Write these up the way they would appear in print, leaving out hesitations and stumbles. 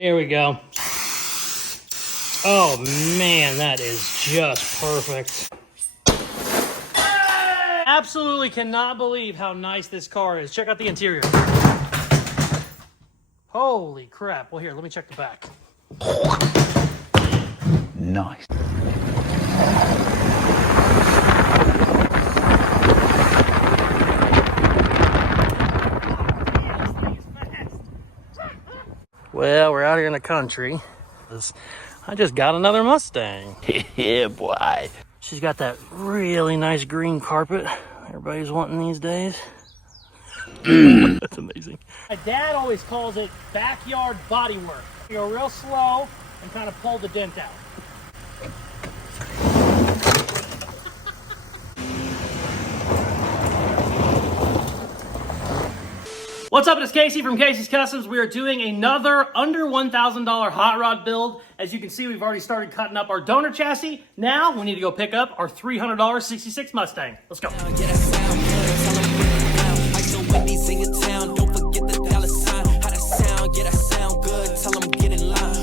Here we go. Oh man, that is just perfect. Absolutely cannot believe how nice this car is. Check out the interior. Holy crap. Well, here, let me check the back. Nice. Well, we're out here in the country. I just got another Mustang. Yeah, boy. She's got that really nice green carpet everybody's wanting these days. That's amazing. My dad always calls it backyard body work. You go real slow and kind of pull the dent out. What's up, it's Casey from Caseyscustoms. We are doing another under $1,000 hot rod build. As you can see, we've already started cutting up our donor chassis. Now we need to go pick up our $300 66 Mustang. Let's go.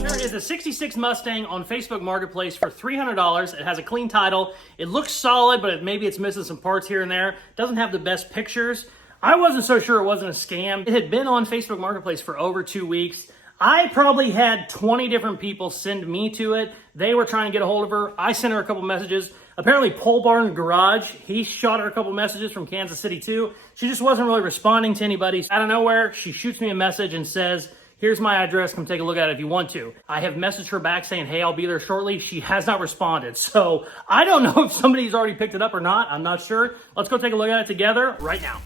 There is a 66 Mustang on Facebook Marketplace for $300. It has a clean title. It looks solid, but maybe it's missing some parts here and there. Doesn't have the best pictures. I wasn't so sure it wasn't a scam. It had been on Facebook Marketplace for over 2 weeks. I probably had 20 different people send me to it. They were trying to get a hold of her. I sent her a couple messages. Apparently Pole Barn Garage, he shot her a couple messages from Kansas City too. She just wasn't really responding to anybody. Out of nowhere, she shoots me a message and says, here's my address, come take a look at it if you want to. I have messaged her back saying, hey, I'll be there shortly. She has not responded. So I don't know if somebody's already picked it up or not. I'm not sure. Let's go take a look at it together right now.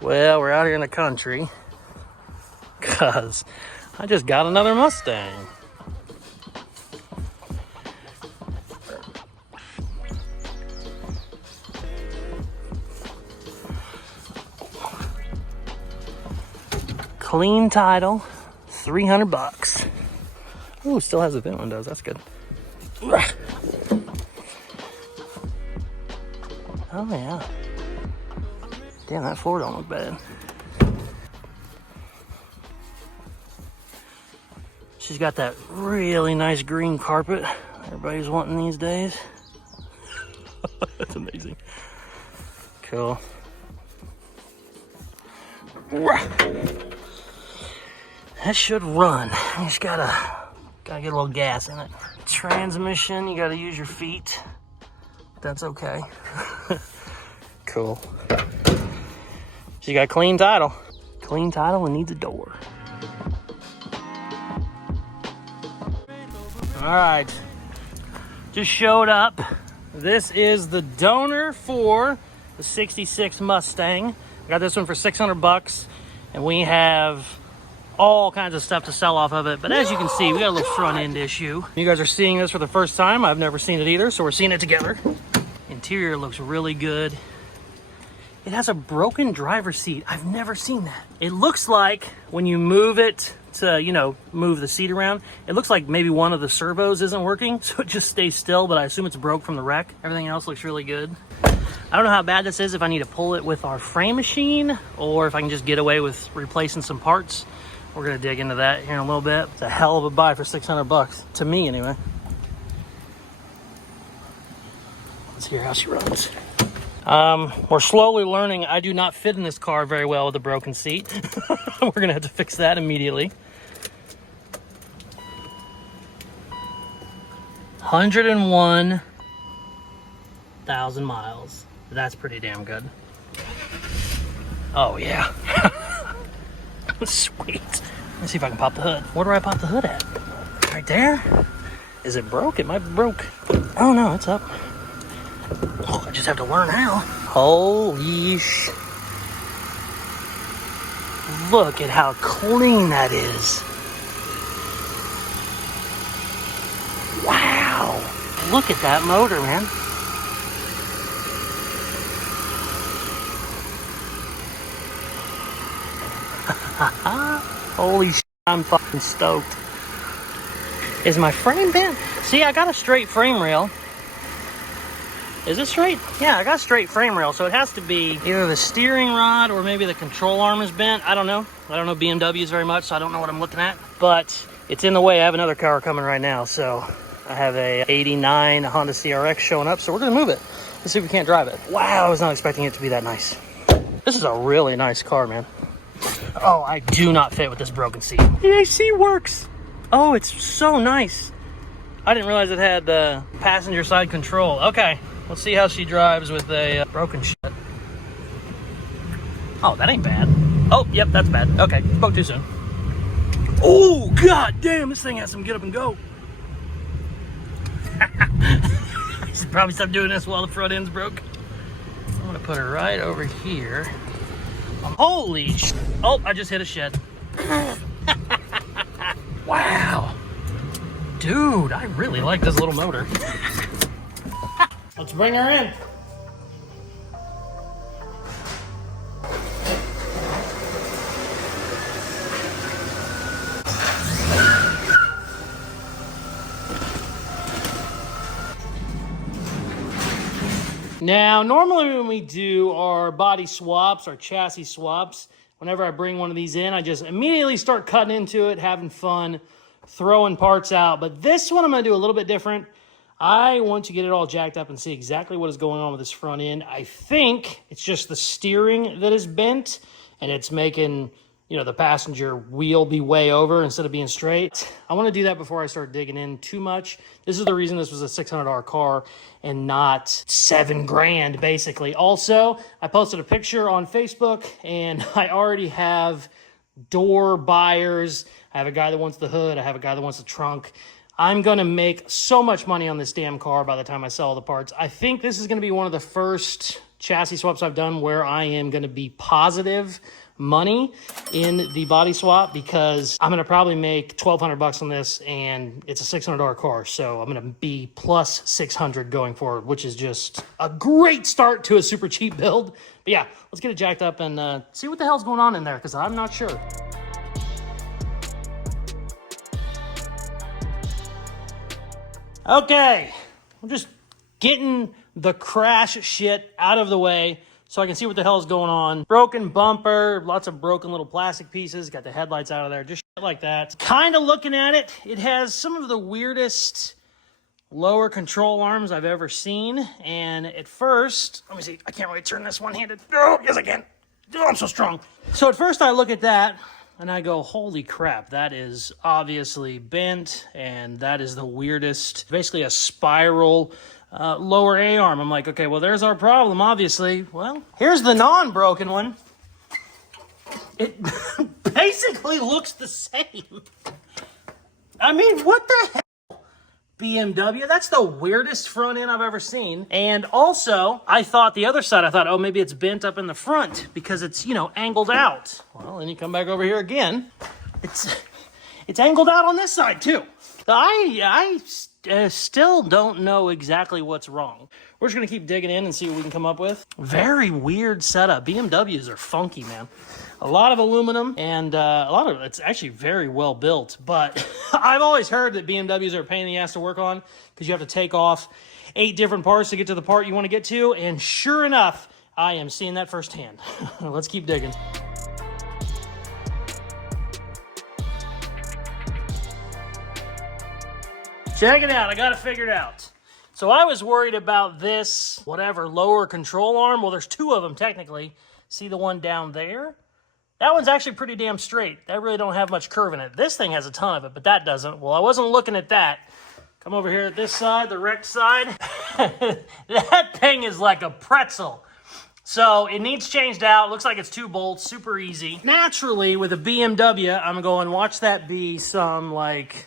Well, we're out here in the country because I just got another Mustang. Clean title, $300. Ooh, still has the vent windows. That's good. Oh yeah. Damn, that floor don't look bad. She's got that really nice green carpet everybody's wanting these days. That's amazing. Cool. That should run. You just gotta get a little gas in it. Transmission, you gotta use your feet. That's okay. Cool. She got clean title. Clean title and needs a door. All right, just showed up. This is the donor for the 66 Mustang. I got this one for $600, and we have all kinds of stuff to sell off of it. But as you can see, we got a little front end issue. You guys are seeing this for the first time. I've never seen it either, so we're seeing it together. Interior looks really good. It has a broken driver's seat. I've never seen that. It looks like when you move it to, you know, move the seat around, it looks like maybe one of the servos isn't working, so it just stays still, but I assume it's broke from the wreck. Everything else looks really good. I don't know how bad this is, if I need to pull it with our frame machine, or if I can just get away with replacing some parts. We're gonna dig into that here in a little bit. It's a hell of a buy for $600, to me anyway. Let's hear how she runs. We're slowly learning I do not fit in this car very well with a broken seat. We're gonna have to fix that immediately. 101,000 miles. That's pretty damn good. Oh yeah. Sweet. Let's see if I can pop the hood. Where do I pop the hood at? Right there? Is it broke? It might be broke. Oh no, it's up. Oh, I just have to learn how. Holy sh... Look at how clean that is. Wow. Look at that motor, man. Holy sh... I'm fucking stoked. Is my frame bent? See, I got a straight frame rail. Is it straight? Yeah, I got a straight frame rail, so it has to be either the steering rod or maybe the control arm is bent. I don't know. I don't know BMWs very much, so I don't know what I'm looking at. But It's in the way. I have another car coming right now, so I have a 89 Honda CRX showing up, so we're gonna move it. Let's see if we can't drive it. Wow, I was not expecting it to be that nice. This is a really nice car, man. Oh, I do not fit with this broken seat. The AC works. Oh, it's so nice. I didn't realize it had passenger side control. Okay, let's see how she drives with a broken shit. Oh, that ain't bad. Oh, yep, that's bad. Okay, spoke too soon. Oh, god damn, this thing has some get up and go. I should probably stop doing this while the front end's broke. I'm gonna put her right over here. Holy sh! Oh, I just hit a shed. Wow. Dude, I really like this little motor. Let's bring her in. Now, normally when we do our body swaps, our chassis swaps, whenever I bring one of these in, I just immediately start cutting into it, having fun, throwing parts out. But this one I'm going to do a little bit different. I want to get it all jacked up and see exactly what is going on with this front end. I think it's just the steering that is bent, and it's making, you know, the passenger wheel be way over instead of being straight. I want to do that before I start digging in too much. This is the reason this was a $600 car and not $7 grand, basically. Also, I posted a picture on Facebook, and I already have door buyers. I have a guy that wants the hood. I have a guy that wants the trunk. I'm going to make so much money on this damn car by the time I sell all the parts. I think this is going to be one of the first chassis swaps I've done where I am going to be positive money in the body swap, because I'm going to probably make $1,200 on this, and it's a $600 car. So I'm going to be plus 600 going forward, which is just a great start to a super cheap build. But yeah, let's get it jacked up and see what the hell's going on in there, because I'm not sure. Okay, I'm just getting the crash shit out of the way so I can see what the hell is going on. Broken bumper, lots of broken little plastic pieces, got the headlights out of there, just shit like that. Kind of looking at it, it has some of the weirdest lower control arms I've ever seen. And at first, let me see, I can't really turn this one-handed. Oh, yes I can. Oh, I'm so strong. So at first I look at that, and I go, holy crap, that is obviously bent, and that is the weirdest, basically a spiral lower A-arm. I'm like, okay, well, there's our problem, obviously. Well, here's the non-broken one. It basically looks the same. I mean, what the hell? BMW, that's the weirdest front end I've ever seen. And also, I thought the other side, I thought, oh, maybe it's bent up in the front because it's, you know, angled out. Well, then you come back over here again. It's angled out on this side too. So I still don't know exactly what's wrong. We're just gonna keep digging in and see what we can come up with. Very weird setup. BMWs are funky, man. A lot of aluminum, and a lot of it's actually very well built. But I've always heard that BMWs are a pain in the ass to work on because you have to take off 8 different parts to get to the part you want to get to. And sure enough, I am seeing that firsthand. Let's keep digging. Check it out. I got it figured out. So I was worried about this, whatever, lower control arm. Well, there's 2 of them technically. See the one down there? That one's actually pretty damn straight. That really don't have much curve in it. This thing has a ton of it, but that doesn't. Well, I wasn't looking at that. Come over here at this side, the wrecked side. That thing is like a pretzel. So it needs changed out. Looks like it's 2 bolts, super easy. Naturally, with a BMW, I'm going, watch that be some like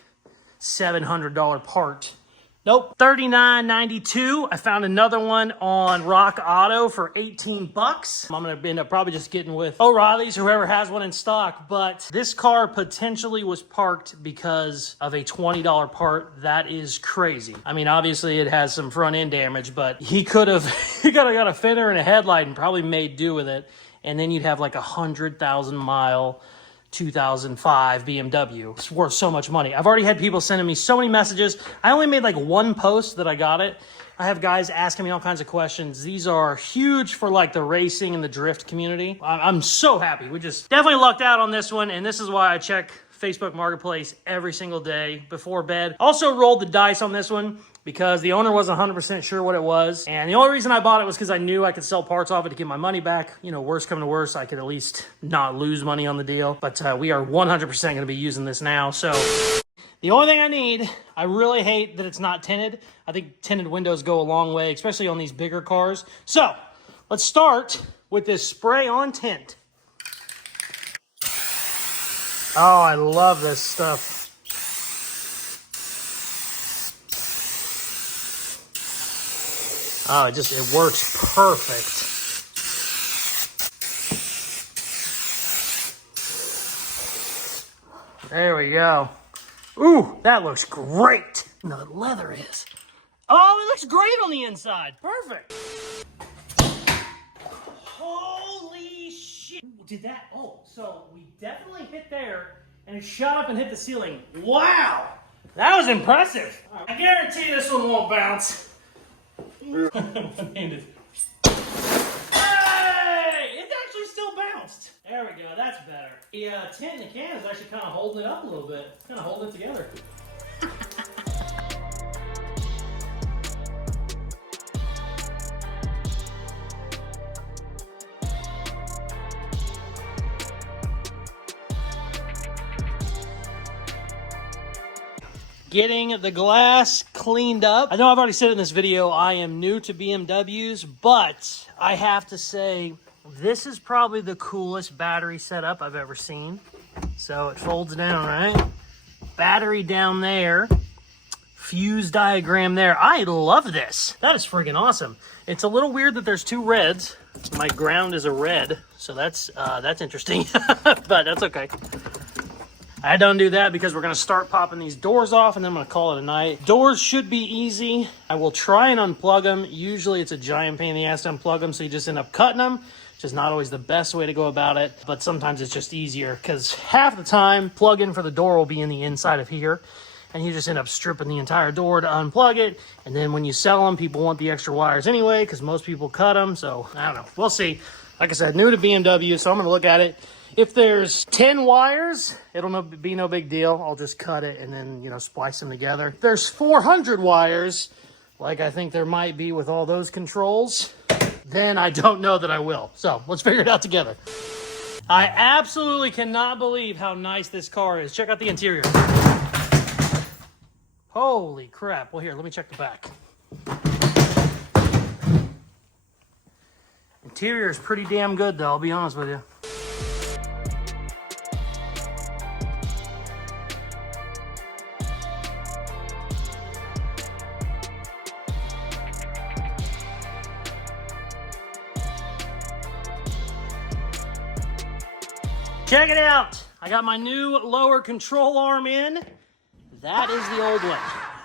$700 part. Nope, $39.92. I found another one on Rock Auto for 18 bucks. I'm gonna end up probably just getting with O'Reilly's, whoever has one in stock. But this car potentially was parked because of a $20 part. That is crazy. I mean, obviously it has some front end damage, but he could have got a fender and a headlight and probably made do with it. And then you'd have like 100,000 mile 2005 BMW. It's worth so much money. I've already had people sending me so many messages. I only made like 1 post that I got it. I have guys asking me all kinds of questions. These are huge for like the racing and the drift community. I'm so happy. We just definitely lucked out on this one, and this is why I check Facebook Marketplace every single day before bed. Also rolled the dice on this one because the owner wasn't 100% sure what it was. And the only reason I bought it was because I knew I could sell parts off it to get my money back. You know, worst come to worst, I could at least not lose money on the deal. But we are 100% going to be using this now. So the only thing I need, I really hate that it's not tinted. I think tinted windows go a long way, especially on these bigger cars. So let's start with this spray on tint. Oh, I love this stuff. Oh, it works perfect. There we go. Ooh, that looks great. The leather is. Oh, it looks great on the inside. Perfect. Holy shit. Did that? Oh, so we definitely hit there and it shot up and hit the ceiling. Wow. That was impressive. I guarantee this one won't bounce. Hey, it actually still bounced. There we go, that's better. The tint in the can is actually kind of holding it up a little bit. Kind of holding it together. Getting the glass cleaned up. I know I've already said in this video, I am new to BMWs, but I have to say, this is probably the coolest battery setup I've ever seen. So it folds down, right? Battery down there. Fuse diagram there. I love this. That is freaking awesome. It's a little weird that there's two reds. My ground is a red, so that's interesting, but that's okay. I don't do that because we're going to start popping these doors off and then I'm going to call it a night. Doors should be easy. I will try and unplug them. Usually it's a giant pain in the ass to unplug them, so you just end up cutting them, which is not always the best way to go about it. But sometimes it's just easier because half the time, plug-in for the door will be in the inside of here. And you just end up stripping the entire door to unplug it. And then when you sell them, people want the extra wires anyway because most people cut them. So I don't know. We'll see. Like I said, new to BMW, so I'm going to look at it. If there's 10 wires, it'll be no big deal. I'll just cut it and then, you know, splice them together. If there's 400 wires, like I think there might be with all those controls, then I don't know that I will. So let's figure it out together. I absolutely cannot believe how nice this car is. Check out the interior. Holy crap. Well, here, let me check the back. Interior is pretty damn good, though, I'll be honest with you. Check it out. I got my new lower control arm in. That is the old one.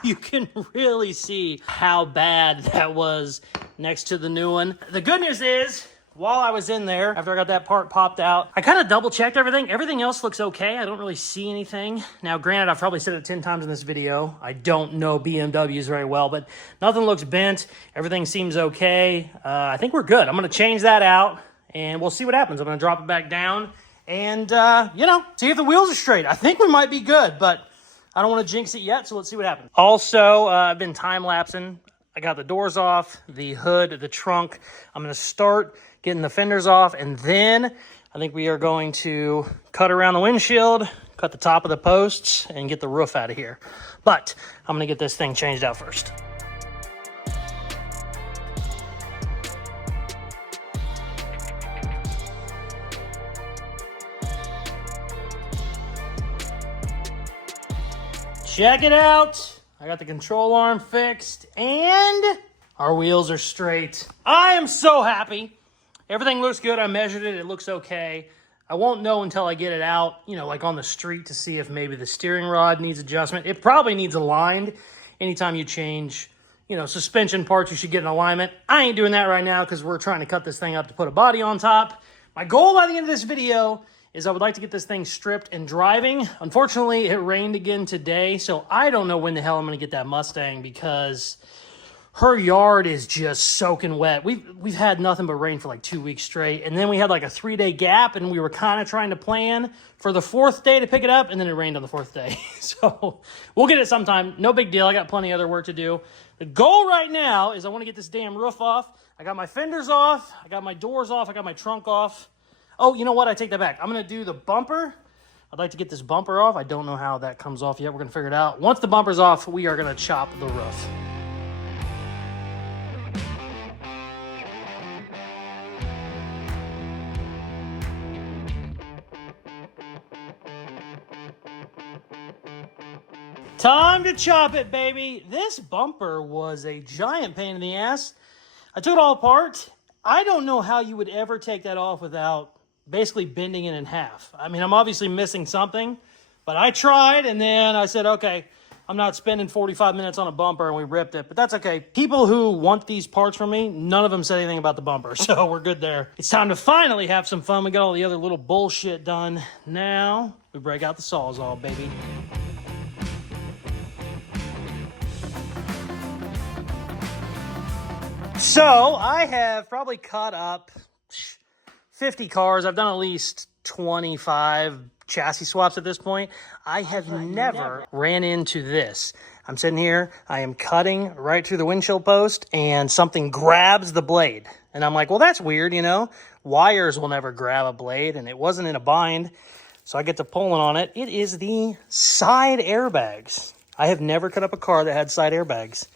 You can really see how bad that was next to the new one. The good news is, while I was in there, after I got that part popped out, I kind of double checked everything. Everything else looks okay. I don't really see anything. Now, granted, I've probably said it 10 times in this video. I don't know BMWs very well, but nothing looks bent. Everything seems okay. I think we're good. I'm gonna change that out and we'll see what happens. I'm gonna drop it back down and, you know, see if the wheels are straight. I think we might be good, but I don't want to jinx it yet, so let's see what happens. Also, I've been time-lapsing. I got the doors off, the hood, the trunk. I'm going to start getting the fenders off, and then I think we are going to cut around the windshield, cut the top of the posts, and get the roof out of here. But I'm going to get this thing changed out first. Check it out. I got the control arm fixed and our wheels are straight. I am so happy. Everything looks good. I measured it. It looks okay. I won't know until I get it out, you know, like on the street to see if maybe the steering rod needs adjustment. It probably needs aligned. Anytime you change, you know, suspension parts, you should get an alignment. I ain't doing that right now because we're trying to cut this thing up to put a body on top. My goal by the end of this video is I would like to get this thing stripped and driving. Unfortunately, it rained again today, so I don't know when the hell I'm gonna get that Mustang because, her yard is just soaking wet. We've had nothing but rain for like 2 weeks straight. And then we had like a 3-day gap, and we were kind of trying to plan for the 4th day to pick it up, and then it rained on the 4th day. So we'll get it sometime. No big deal. I got plenty of other work to do. The goal right now is I want to get this damn roof off. I got my fenders off. I got my doors off. I got my trunk off. Oh, you know what? I take that back. I'm going to do the bumper. I'd like to get this bumper off. I don't know how that comes off yet. We're going to figure it out. Once the bumper's off, we are going to chop the roof. Time to chop it, baby. This bumper was a giant pain in the ass. I took it all apart. I don't know how you would ever take that off without basically bending it in half. I mean, I'm obviously missing something, but I tried, and then I said, okay, I'm not spending 45 minutes on a bumper, and we ripped it, but that's okay. People who want these parts from me, none of them said anything about the bumper, so we're good there. It's time to finally have some fun. We got all the other little bullshit done. Now we break out the Sawzall, baby. So I have probably cut up 50 cars. I've done at least 25 chassis swaps at this point. I have never ran into this. I'm sitting here, I am cutting right through the windshield post, and something grabs the blade. And I'm like, well, that's weird, you know? Wires will never grab a blade, and it wasn't in a bind. So I get to pulling on it. It is the side airbags. I have never cut up a car that had side airbags.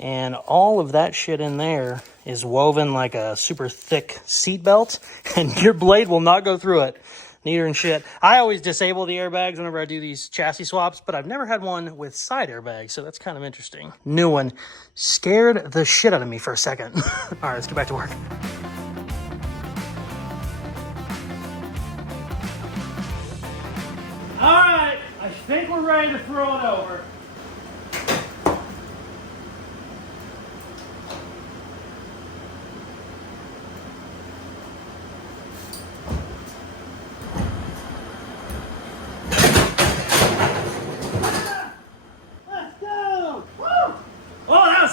And all of that shit in there is woven like a super thick seat belt, and your blade will not go through it. Neater and shit. I always disable the airbags whenever I do these chassis swaps, but I've never had one with side airbags, so that's kind of interesting. New one. Scared the shit out of me for a second. All right, let's get back to work. All right, I think we're ready to throw it over.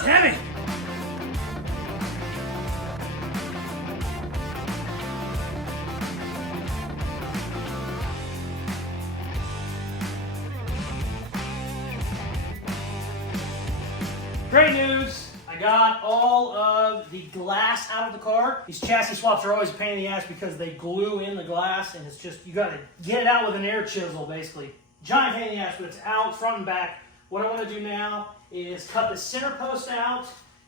Heavy. Great news. I got all of the glass out of the car. These chassis swaps are always a pain in the ass because they glue in the glass, and it's just, you gotta get it out with an air chisel, basically. Giant pain in the ass, but it's out front and back. What I want to do now is cut the center post out,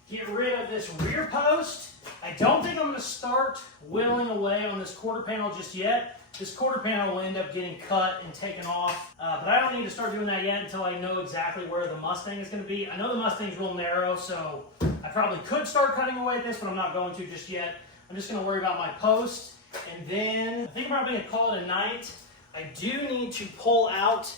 get rid of this rear post. I don't think I'm going to start whittling away on this quarter panel just yet. This quarter panel will end up getting cut and taken off, but I don't need to start doing that yet until I know exactly where the Mustang is going to be. I know the Mustang's real narrow, so I probably could start cutting away at this, but I'm not going to just yet. I'm just going to worry about my post, and then I think I'm probably going to call it a night. I do need to pull out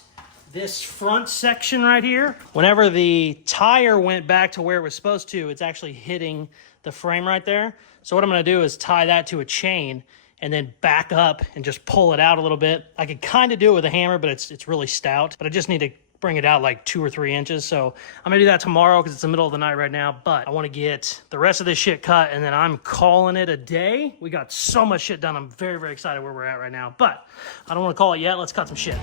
this front section right here. Whenever the tire went back to where it was supposed to, it's actually hitting the frame right there. So what I'm going to do is tie that to a chain and then back up and just pull it out a little bit. I could kind of do it with a hammer, but it's really stout. But I just need to bring it out like 2 or 3 inches. So I'm going to do that tomorrow because it's the middle of the night right now. But I want to get the rest of this shit cut, and then I'm calling it a day. We got so much shit done. I'm very, very excited where we're at right now. But I don't want to call it yet. Let's cut some shit.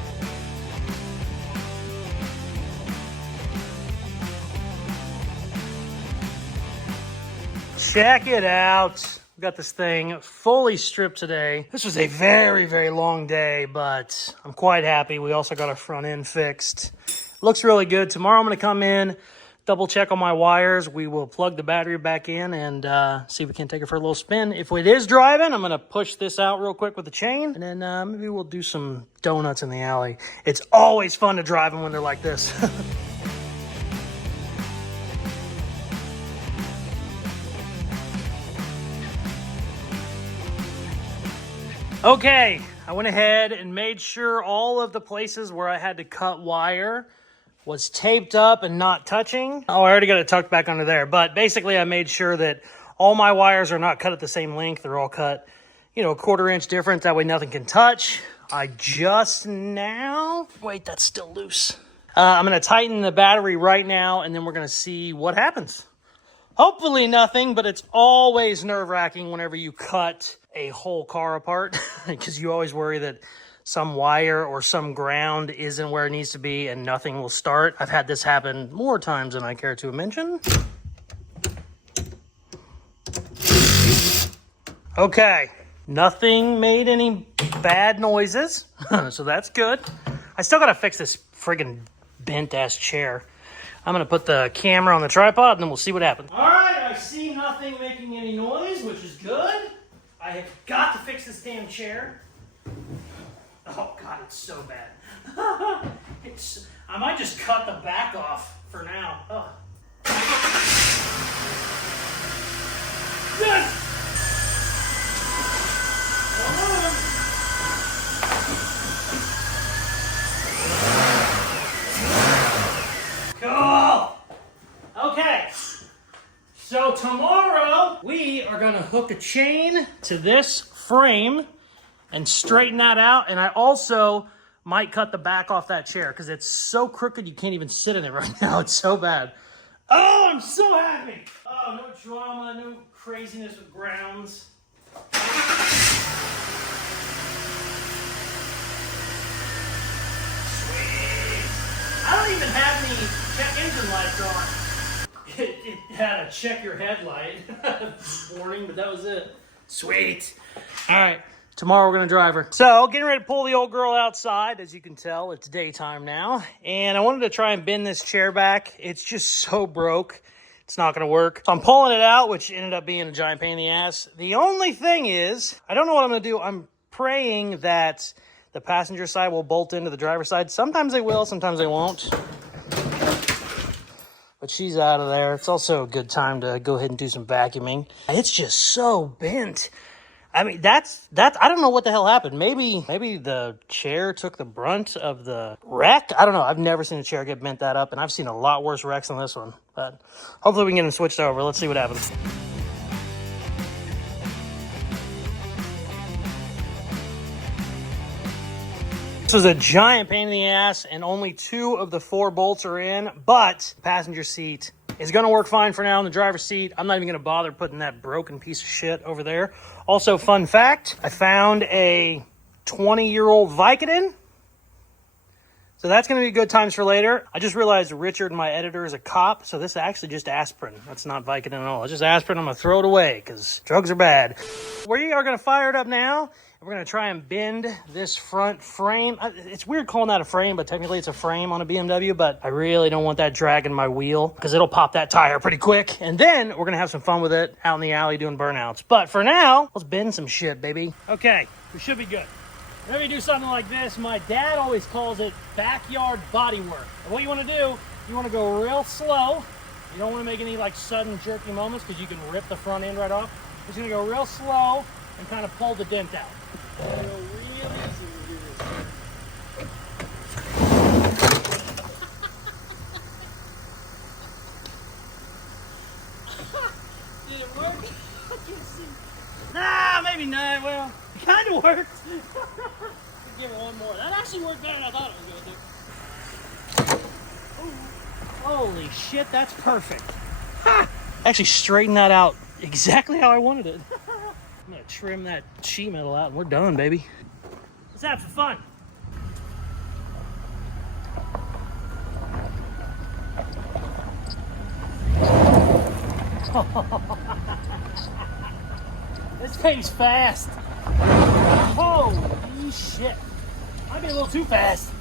Check it out. We got this thing fully stripped today. This was a very, very long day, but I'm quite happy. We also got our front end fixed. Looks really good. Tomorrow I'm going to come in, double check on my wires. We will plug the battery back in and see if we can take it for a little spin. If it is driving, I'm going to push this out real quick with the chain, and then maybe we'll do some donuts in the alley. It's always fun to drive them when they're like this. Okay, I went ahead and made sure all of the places where I had to cut wire was taped up and not touching. Oh, I already got it tucked back under there. But basically, I made sure that all my wires are not cut at the same length. They're all cut, you know, a 1/4 inch difference. That way nothing can touch. I just now... Wait, that's still loose. I'm going to tighten the battery right now, and then we're going to see what happens. Hopefully nothing, but it's always nerve-wracking whenever you cut a whole car apart because you always worry that some wire or some ground isn't where it needs to be and nothing will start. I've had this happen more times than I care to mention. Okay, nothing made any bad noises, so that's good. I still gotta fix this friggin' bent-ass chair. I'm gonna put the camera on the tripod and then we'll see what happens. All right, I see nothing making any noise, which is good. I have got to fix this damn chair. Oh God, it's so bad. I might just cut the back off for now. Oh. Yes! Cool! Okay, so tomorrow we are gonna hook a chain to this frame and straighten that out, and I also might cut the back off that chair because it's so crooked you can't even sit in it right now. It's so bad. Oh, I'm so happy! Oh, no drama, no craziness with grounds. Sweet! I don't even have any check engine lights on. It had a check your headlight warning, but that was it. Sweet! Alright. Tomorrow we're going to drive her. So, getting ready to pull the old girl outside. As you can tell, it's daytime now. And I wanted to try and bend this chair back. It's just so broke. It's not going to work. So I'm pulling it out, which ended up being a giant pain in the ass. The only thing is, I don't know what I'm going to do. I'm praying that the passenger side will bolt into the driver's side. Sometimes they will, sometimes they won't. But she's out of there. It's also a good time to go ahead and do some vacuuming. It's just so bent. I mean, that's, I don't know what the hell happened. Maybe the chair took the brunt of the wreck. I don't know. I've never seen a chair get bent that up, and I've seen a lot worse wrecks than this one. But hopefully we can get them switched over. Let's see what happens. This was a giant pain in the ass, and only 2 of the 4 bolts are in, but the passenger seat is going to work fine for now. In the driver's seat, I'm not even going to bother putting that broken piece of shit over there. Also, fun fact, I found a 20-year-old Vicodin. So that's going to be good times for later. I just realized Richard, my editor, is a cop, so this is actually just aspirin. That's not Vicodin at all. It's just aspirin. I'm going to throw it away because drugs are bad. We are going to fire it up now. We're going to try and bend this front frame. It's weird calling that a frame, but technically it's a frame on a BMW, but I really don't want that dragging my wheel because it'll pop that tire pretty quick. And then we're going to have some fun with it out in the alley doing burnouts. But for now, let's bend some shit, baby. Okay, we should be good. Whenever you do something like this, my dad always calls it backyard body work. And what you want to do, you want to go real slow. You don't want to make any like sudden jerky moments because you can rip the front end right off. You're just going to go real slow and kind of pull the dent out. Real easy to do this. Did it work? I can't see. Nah, maybe not. Well, it kind of worked. Give it one more. That actually worked better than I thought it was going to. Ooh. Holy shit, that's perfect. Ha! Actually straightened that out exactly how I wanted it. I'm gonna trim that sheet metal out and we're done, baby. Let's have some fun. This thing's fast. Holy shit. Might be a little too fast.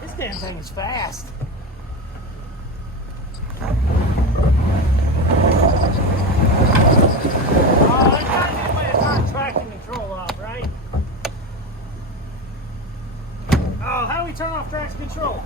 This damn thing is fast. Oh, I gotta get a way to turn traction control off, right? Oh, how do we turn off traction control?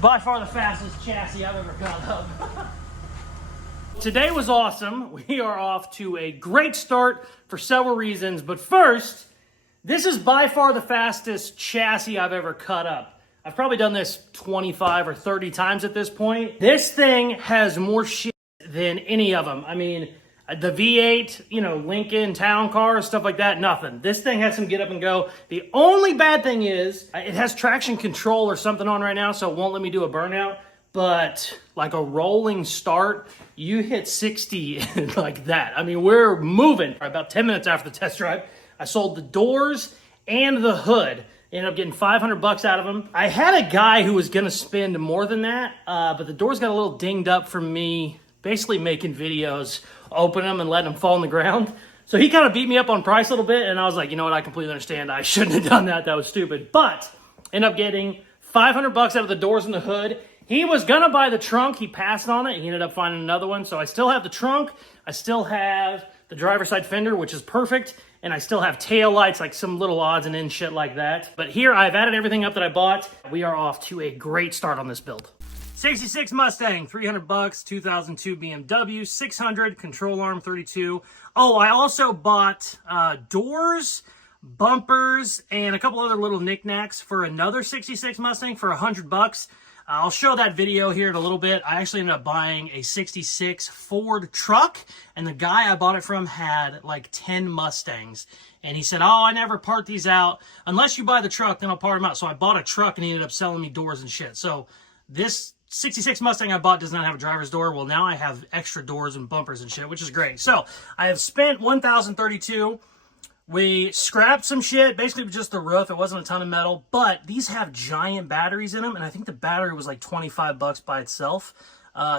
by far the fastest chassis I've ever got up. Today was awesome. We are off to a great start for several reasons, but first, this is by far the fastest chassis I've ever cut up. I've probably done this 25 or 30 times at this point. This thing has more shit than any of them. I mean, the V8, you know, Lincoln town cars, stuff like that, nothing. This thing has some get up and go. The only bad thing is it has traction control or something on right now, so it won't let me do a burnout. But like a rolling start, you hit 60 like that. I mean, we're moving. About 10 minutes after the test drive, I sold the doors and the hood. Ended up getting 500 bucks out of them. I had a guy who was gonna spend more than that, but the doors got a little dinged up from me basically making videos, opening them and letting them fall on the ground. So he kind of beat me up on price a little bit, and I was like, you know what, I completely understand. I shouldn't have done that. That was stupid. But ended up getting 500 bucks out of the doors and the hood. He was gonna buy the trunk. He passed on it. He ended up finding another one. So I still have the trunk. I still have the driver's side fender, which is perfect. And I still have tail lights, like some little odds and ends shit like that. But here I've added everything up that I bought. We are off to a great start on this build. 66 Mustang, 300 bucks, 2002 BMW, 600, control arm 32. Oh, I also bought doors, bumpers, and a couple other little knickknacks for another 66 Mustang for 100 bucks. I'll show that video here in a little bit. I actually ended up buying a 66 Ford truck, and the guy I bought it from had like 10 Mustangs. And he said, oh, I never part these out. Unless you buy the truck, then I'll part them out. So I bought a truck, and he ended up selling me doors and shit. So this 66 Mustang I bought does not have a driver's door. Well, now I have extra doors and bumpers and shit, which is great. So I have spent $1,032. We scrapped some shit, basically just the roof. It wasn't a ton of metal, but these have giant batteries in them, and I think the battery was like 25 bucks by itself.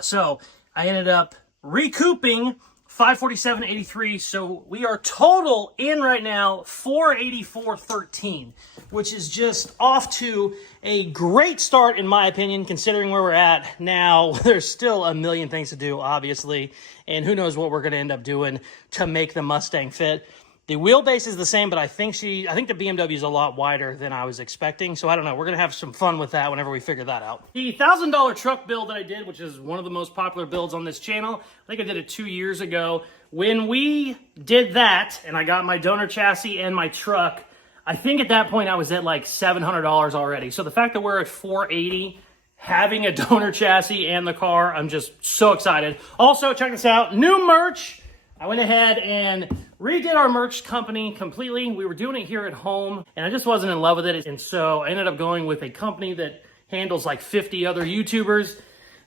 So I ended up recouping $547.83. So we are total in right now $484.13, which is just off to a great start in my opinion, considering where we're at now. There's still a million things to do, obviously, and who knows what we're going to end up doing to make the Mustang fit. The wheelbase is the same, but I think the BMW is a lot wider than I was expecting. So I don't know. We're going to have some fun with that whenever we figure that out. The $1,000 truck build that I did, which is one of the most popular builds on this channel, I think I did it 2 years ago. When we did that, and I got my donor chassis and my truck, I think at that point I was at like $700 already. So the fact that we're at $480, having a donor chassis and the car, I'm just so excited. Also, check this out. New merch. I went ahead and redid our merch company completely. We were doing it here at home, and I just wasn't in love with it. And so I ended up going with a company that handles like 50 other YouTubers.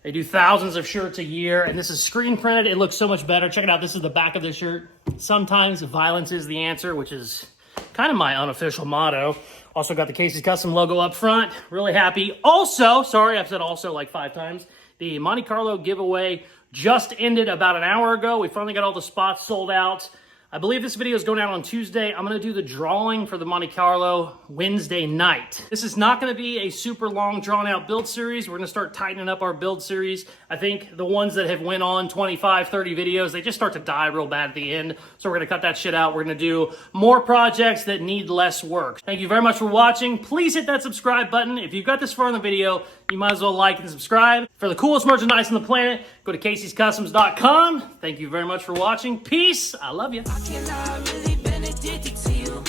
They do thousands of shirts a year, and this is screen printed. It looks so much better. Check it out. This is the back of the shirt. Sometimes violence is the answer, which is kind of my unofficial motto. Also got the Caseyscustoms logo up front. Really happy. Also, sorry, I've said also like 5 times. The Monte Carlo giveaway just ended about an hour ago. We finally got all the spots sold out. I believe this video is going out on Tuesday. I'm going to do the drawing for the Monte Carlo Wednesday night. This is not going to be a super long drawn out build series. We're going to start tightening up our build series. I think the ones that have went on 25, 30 videos, they just start to die real bad at the end. So we're going to cut that shit out. We're going to do more projects that need less work. Thank you very much for watching. Please hit that subscribe button. If you've got this far in the video, you might as well like and subscribe. For the coolest merchandise on the planet, go to Caseyscustoms.com. Thank you very much for watching. Peace. I love you. Can I really been addicted to you?